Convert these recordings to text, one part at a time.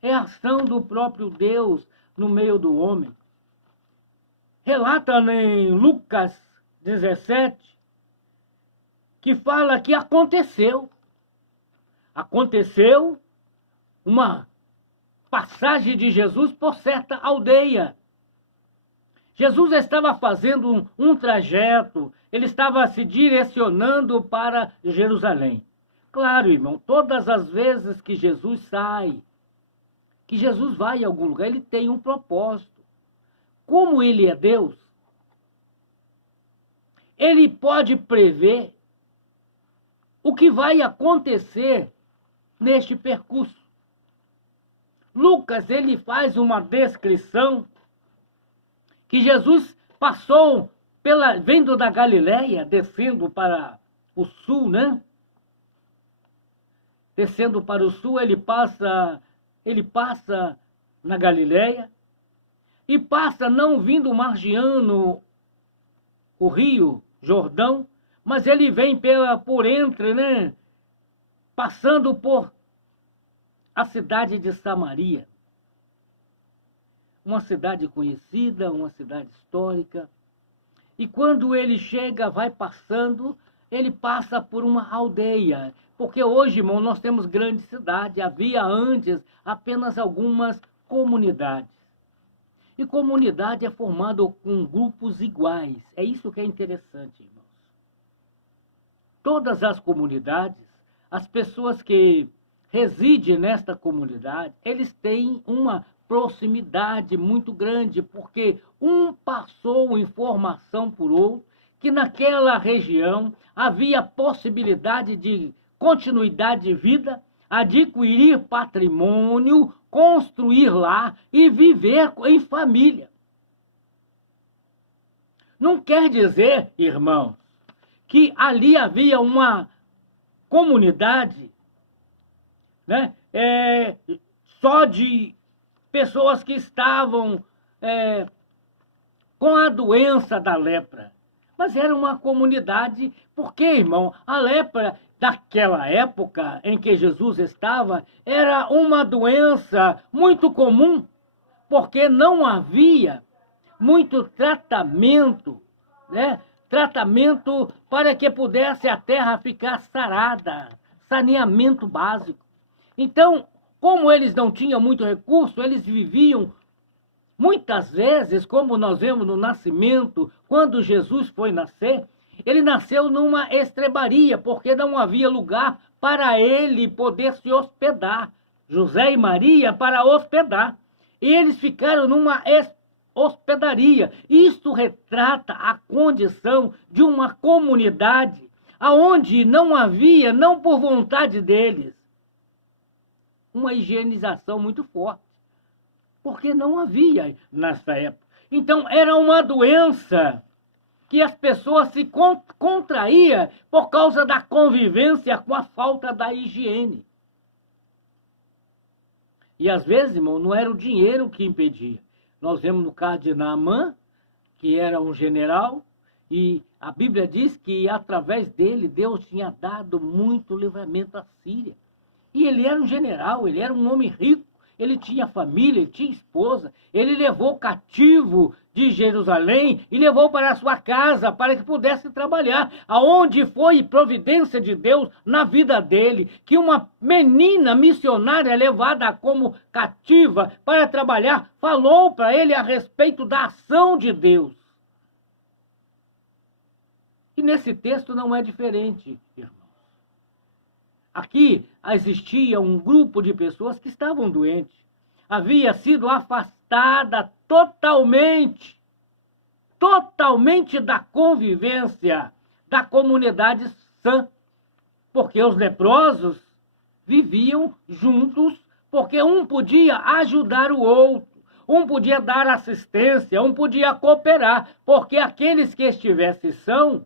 É a ação do próprio Deus no meio do homem. Relata em Lucas 17, que fala que aconteceu. Aconteceu uma passagem de Jesus por certa aldeia. Jesus estava fazendo um trajeto, ele estava se direcionando para Jerusalém. Claro, irmão, todas as vezes que Jesus sai, que Jesus vai em algum lugar, ele tem um propósito. Como ele é Deus, ele pode prever o que vai acontecer neste percurso. Lucas, ele faz uma descrição que Jesus passou vindo da Galileia, descendo para o sul, né? Descendo para o sul, ele passa na Galileia e passa não vindo margeando o rio Jordão, mas ele vem por entre, né? Passando por a cidade de Samaria. Uma cidade conhecida, uma cidade histórica. E quando ele chega, vai passando, ele passa por uma aldeia. Porque hoje, irmão, nós temos grande cidade. Havia antes apenas algumas comunidades. E comunidade é formada com grupos iguais. É isso que é interessante, irmãos. Todas as comunidades, as pessoas que residem nesta comunidade, eles têm uma proximidade muito grande, porque um passou informação por outro, que naquela região havia possibilidade de continuidade de vida, adquirir patrimônio, construir lá e viver em família. Não quer dizer, irmãos, que ali havia uma comunidade, né, só de pessoas que estavam com a doença da lepra. Mas era uma comunidade, porque, irmão, a lepra daquela época em que Jesus estava era uma doença muito comum, porque não havia muito tratamento, né? Tratamento para que pudesse a terra ficar sarada, saneamento básico. Então, como eles não tinham muito recurso, eles viviam, muitas vezes, como nós vemos no nascimento, quando Jesus foi nascer, ele nasceu numa estrebaria, porque não havia lugar para ele poder se hospedar. José e Maria para hospedar. E eles ficaram numa hospedaria. Isto retrata a condição de uma comunidade onde não havia, não por vontade deles, uma higienização muito forte, porque não havia nessa época. Então, era uma doença que as pessoas se contraíam por causa da convivência com a falta da higiene. E às vezes, irmão, não era o dinheiro que impedia. Nós vemos no caso de Naamã, que era um general, e a Bíblia diz que através dele Deus tinha dado muito livramento à Síria. E ele era um general, ele era um homem rico, ele tinha família, ele tinha esposa, ele levou cativo de Jerusalém e levou para a sua casa para que pudesse trabalhar. Aonde foi providência de Deus na vida dele, que uma menina missionária levada como cativa para trabalhar, falou para ele a respeito da ação de Deus. E nesse texto não é diferente, irmãos. Aqui existia um grupo de pessoas que estavam doentes. Havia sido afastada totalmente da convivência da comunidade sã. Porque os leprosos viviam juntos, porque um podia ajudar o outro, um podia dar assistência, um podia cooperar, porque aqueles que estivessem são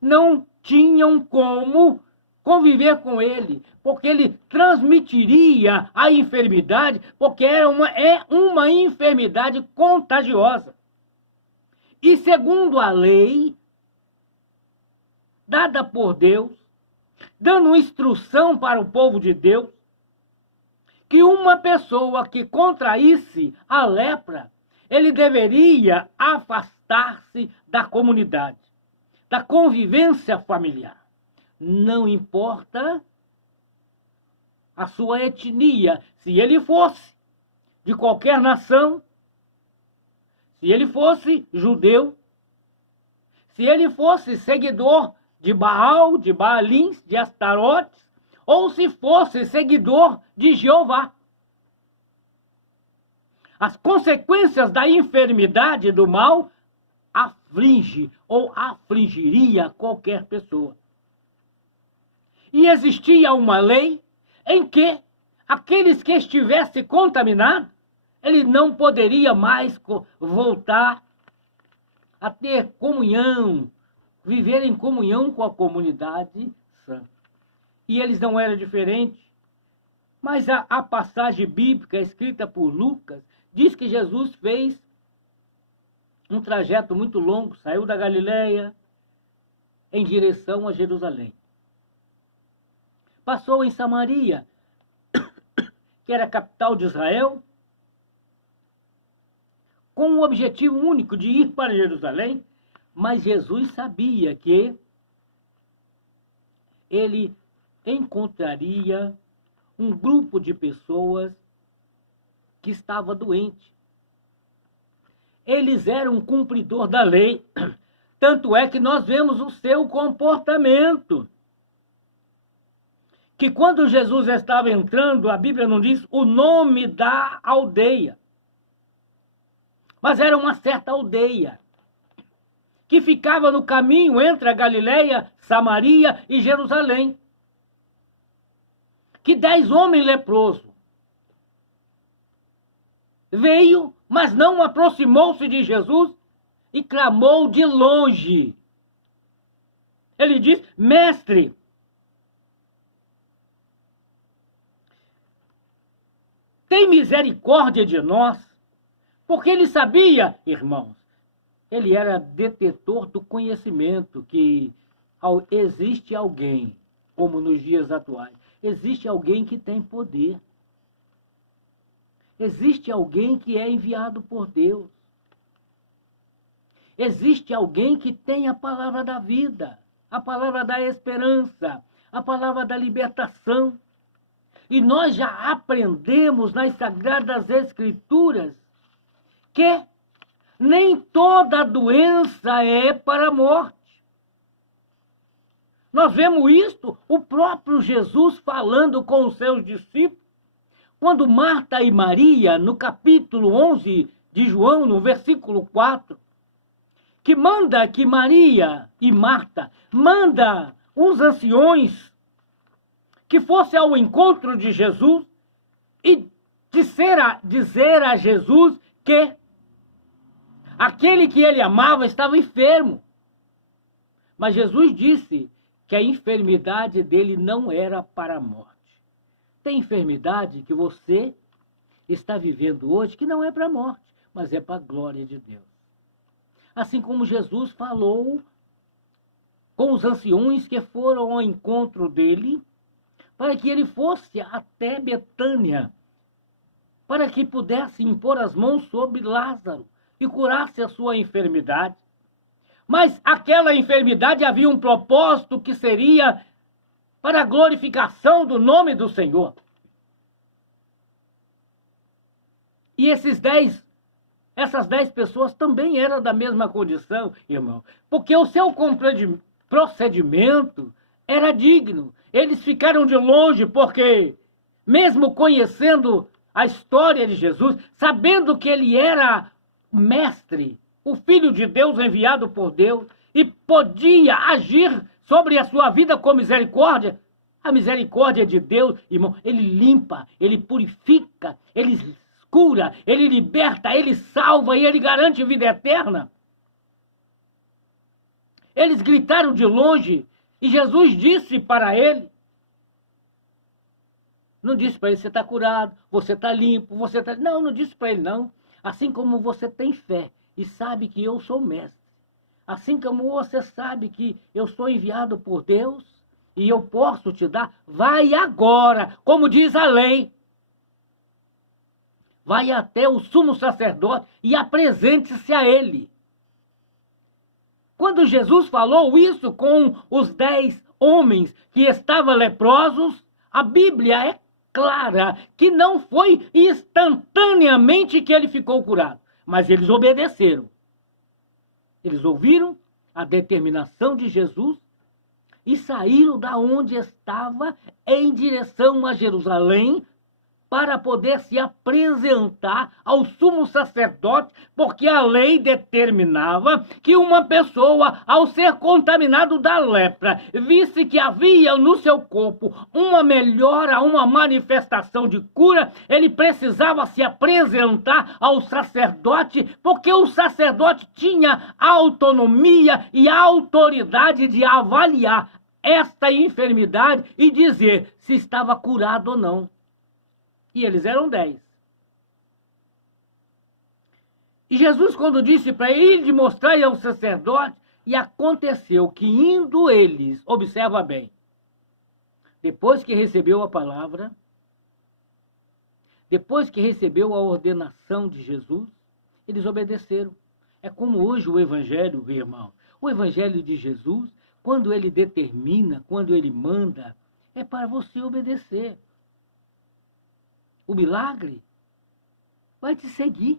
não tinham como conviver com ele, porque ele transmitiria a enfermidade, porque é uma enfermidade contagiosa. E segundo a lei dada por Deus, dando instrução para o povo de Deus, que uma pessoa que contraísse a lepra, ele deveria afastar-se da comunidade, da convivência familiar. Não importa a sua etnia, se ele fosse de qualquer nação, se ele fosse judeu, se ele fosse seguidor de Baal, de Baalins, de Astarotes, ou se fosse seguidor de Jeová. As consequências da enfermidade do mal aflige ou afligiria qualquer pessoa. E existia uma lei em que aqueles que estivessem contaminados, ele não poderia mais voltar a ter comunhão, viver em comunhão com a comunidade sã. E eles não eram diferentes. Mas a passagem bíblica escrita por Lucas diz que Jesus fez um trajeto muito longo, saiu da Galileia em direção a Jerusalém. Passou em Samaria, que era a capital de Israel, com o objetivo único de ir para Jerusalém, mas Jesus sabia que ele encontraria um grupo de pessoas que estava doente. Eles eram um cumpridor da lei, tanto é que nós vemos o seu comportamento. Que quando Jesus estava entrando, a Bíblia não diz o nome da aldeia, mas era uma certa aldeia que ficava no caminho entre a Galileia, Samaria e Jerusalém. Que 10 homens leprosos veio, mas não aproximou-se de Jesus e clamou de longe. Ele diz: mestre, tem misericórdia de nós. Porque ele sabia, irmãos, ele era detetor do conhecimento, que existe alguém, como nos dias atuais, existe alguém que tem poder. Existe alguém que é enviado por Deus. Existe alguém que tem a palavra da vida, a palavra da esperança, a palavra da libertação. E nós já aprendemos nas Sagradas Escrituras que nem toda doença é para a morte. Nós vemos isto, o próprio Jesus falando com os seus discípulos, quando Marta e Maria, no capítulo 11 de João, no versículo 4, que manda que Maria e Marta manda uns anciões que fossem ao encontro de Jesus e dizer a Jesus que aquele que ele amava estava enfermo. Mas Jesus disse que a enfermidade dele não era para a morte. Tem enfermidade que você está vivendo hoje que não é para a morte, mas é para a glória de Deus. Assim como Jesus falou com os anciões que foram ao encontro dele, para que ele fosse até Betânia, para que pudesse impor as mãos sobre Lázaro e curasse a sua enfermidade. Mas aquela enfermidade havia um propósito que seria para a glorificação do nome do Senhor. E essas 10 pessoas também eram da mesma condição, irmão, porque o seu procedimento era digno. Eles ficaram de longe porque, mesmo conhecendo a história de Jesus, sabendo que ele era mestre, o Filho de Deus enviado por Deus, e podia agir sobre a sua vida com misericórdia, a misericórdia de Deus, irmão, ele limpa, ele purifica, ele cura, ele liberta, ele salva e ele garante vida eterna. Eles gritaram de longe e Jesus disse para ele, não disse para ele: você está curado, você está limpo, você está... Não disse para ele não. Assim como você tem fé e sabe que eu sou mestre, assim como você sabe que eu sou enviado por Deus e eu posso te dar, vai agora, como diz a lei. vai até o sumo sacerdote e apresente-se a ele. Quando Jesus falou isso com os 10 homens que estavam leprosos, a Bíblia é clara que não foi instantaneamente que ele ficou curado, mas eles obedeceram. Eles ouviram a determinação de Jesus e saíram da onde estava em direção a Jerusalém para poder se apresentar ao sumo sacerdote, porque a lei determinava que uma pessoa, ao ser contaminado da lepra, visse que havia no seu corpo uma melhora, uma manifestação de cura, ele precisava se apresentar ao sacerdote, porque o sacerdote tinha autonomia e autoridade de avaliar esta enfermidade e dizer se estava curado ou não. E eles eram 10. E Jesus, quando disse para ele de mostrar ao sacerdote, e aconteceu que indo eles, observa bem, depois que recebeu a palavra, depois que recebeu a ordenação de Jesus, eles obedeceram. É como hoje o Evangelho, irmão. O Evangelho de Jesus, quando ele determina, quando ele manda, é para você obedecer. O milagre vai te seguir.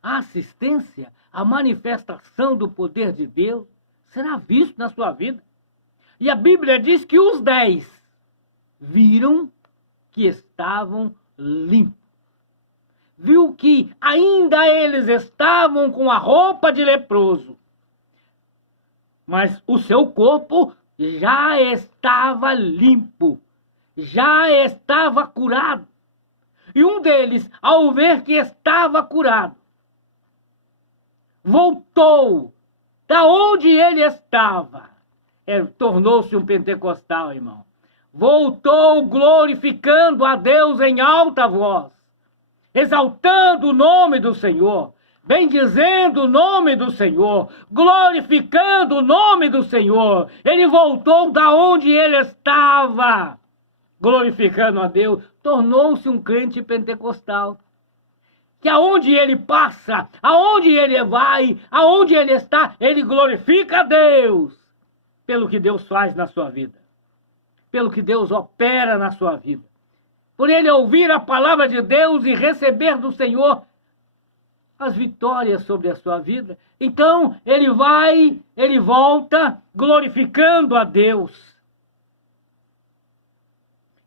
A assistência, a manifestação do poder de Deus será visto na sua vida. E a Bíblia diz que os 10 viram que estavam limpos. Viu que ainda eles estavam com a roupa de leproso, mas o seu corpo já estava limpo. Já estava curado. E um deles, ao ver que estava curado, voltou da onde ele estava. Tornou-se um pentecostal, irmão. Voltou glorificando a Deus em alta voz, exaltando o nome do Senhor, bendizendo o nome do Senhor, glorificando o nome do Senhor. Ele voltou da onde ele estava, glorificando a Deus, tornou-se um crente pentecostal. Que aonde ele passa, aonde ele vai, aonde ele está, ele glorifica a Deus pelo que Deus faz na sua vida, pelo que Deus opera na sua vida. Por ele ouvir a palavra de Deus e receber do Senhor as vitórias sobre a sua vida. Então, ele volta glorificando a Deus.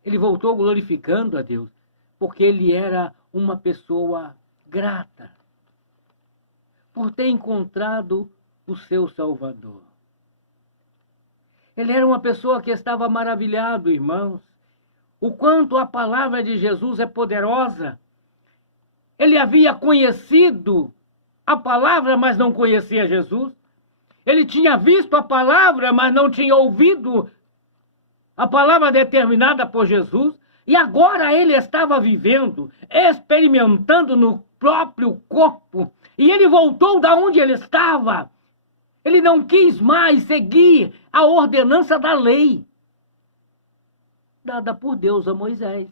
Ele voltou glorificando a Deus, porque ele era uma pessoa grata por ter encontrado o seu Salvador. Ele era uma pessoa que estava maravilhado, irmãos, o quanto a palavra de Jesus é poderosa. Ele havia conhecido a palavra, mas não conhecia Jesus. Ele tinha visto a palavra, mas não tinha ouvido a palavra determinada por Jesus, e agora ele estava vivendo, experimentando no próprio corpo, e ele voltou da onde ele estava. Ele não quis mais seguir a ordenança da lei, dada por Deus a Moisés,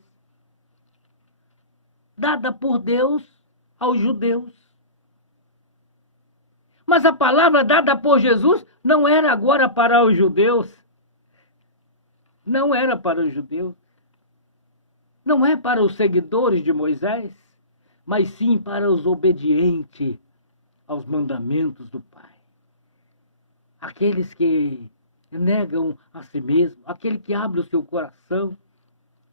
dada por Deus aos judeus. Mas a palavra dada por Jesus não era agora para os judeus, não era para os judeus, não é para os seguidores de Moisés, mas sim para os obedientes aos mandamentos do Pai. Aqueles que negam a si mesmo, aquele que abre o seu coração,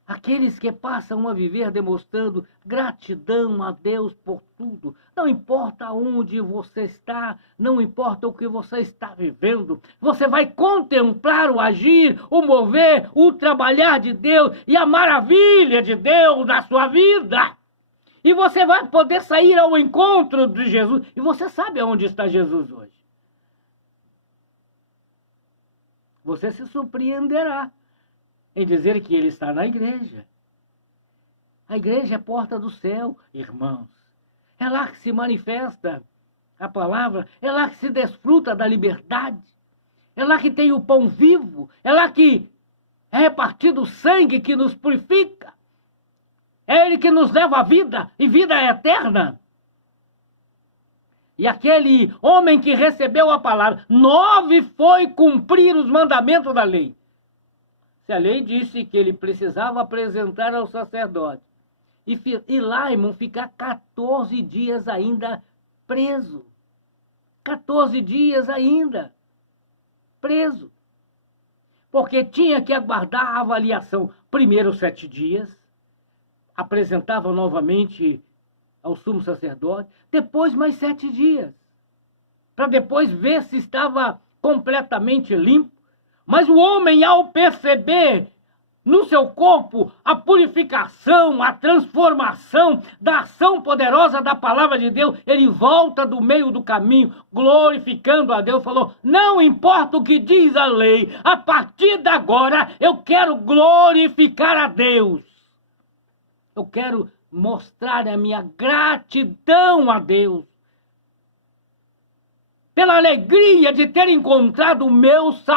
aqueles que passam a viver demonstrando gratidão a Deus por tudo. Não importa onde você está, não importa o que você está vivendo, você vai contemplar o agir, o mover, o trabalhar de Deus e a maravilha de Deus na sua vida. E você vai poder sair ao encontro de Jesus. E você sabe aonde está Jesus hoje. Você se surpreenderá em dizer que ele está na igreja. A igreja é a porta do céu, irmãos. É lá que se manifesta a palavra, é lá que se desfruta da liberdade, é lá que tem o pão vivo, é lá que é repartido o sangue que nos purifica. É Ele que nos leva à vida, e vida eterna. E aquele homem que recebeu a palavra, 9 foi cumprir os mandamentos da lei. Se a lei disse que ele precisava apresentar ao sacerdote, e lá, irmão, ficar 14 dias ainda preso. 14 dias ainda preso. Porque tinha que aguardar a avaliação. Primeiro 7 dias, apresentava novamente ao sumo sacerdote, depois mais 7 dias, para depois ver se estava completamente limpo. Mas o homem, ao perceber no seu corpo a purificação, a transformação da ação poderosa da palavra de Deus, ele volta do meio do caminho, glorificando a Deus, falou, não importa o que diz a lei, a partir de agora eu quero glorificar a Deus. Eu quero mostrar a minha gratidão a Deus pela alegria de ter encontrado o meu Salvador.